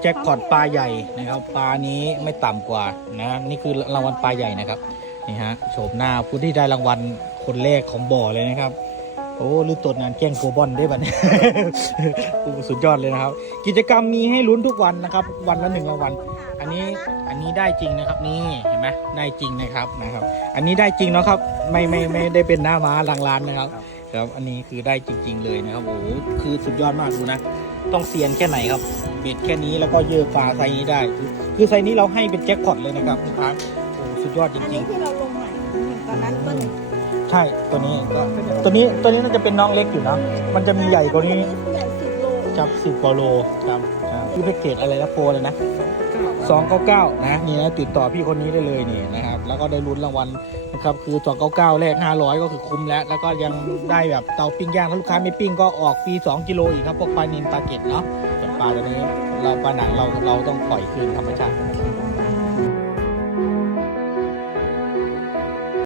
แจ็คพอตปลาใหญ่นะครับปลานี้ไม่ต่ำกว่านะนี่คือรางวัลปลาใหญ่นะครับนี่ฮะโฉมหน้าผู้ที่ได้รางวัลคนแรกของบ่อเลยนะครับ โอ้ลือตดงานแกล้งโกบอลได้บัดนี้ สุดยอดเลยนะครับ กิจกรรมมีให้ลุ้นทุกวันนะครับ วันละหนึ่งรางวัลอันนี้อันนี้ได้จริงนะครับนี่เห็นไหมได้จริงนะครับนะครับ อันนี้ได้จริงเนาะครับไม่ไม่ไม่ได้เป็นหน้าม้าลางร้านนะครับครับอันนี้คือได้จริง ๆ เลยนะครับโอ้โหคือสุดยอดมากดูนะ ต้องเซียนแค่ไหนครับเบ็ดแค่นี้แล้วก็เยอะปลาไซนี้ได้ คือไซนี้เราให้เป็นแจ็คพอตเลยนะครับลูกค้าโอ้สุดยอดจรินี้ที่เราลงใหม่ตอนนั้นต้น ใช่ตัวนี้ก็ตัวนี้ตัวนี้น่าจะเป็นน้องเล็กอยู่นะ มันจะมีใหญ่กว่านี้ใหญ่สิบโลจับสิบกว่าโลครับครับคือแพ็กเกจอะไรนะโปรเลยนะสองเก้าเก้านะนี่นะติดต่อพี่คนนี้ได้เลยนี่นะครับ แล้วก็ได้ลุ้นรางวัลนะครับคือสองเก้าเก้าแรกห้าร้อยก็คือคุ้มแล้ว แล้วก็ยังได้แบบเตาปิ้งย่างถ้าลูกค้าไม่ปิ้งก็ออกฟรีสองกิโลอีกครับพวกปลานินปลาเก็ดเนาะแต่ปลาตัวนี้เราปลาหนังเราเราต้องปล่อยคืนธรรมชาติ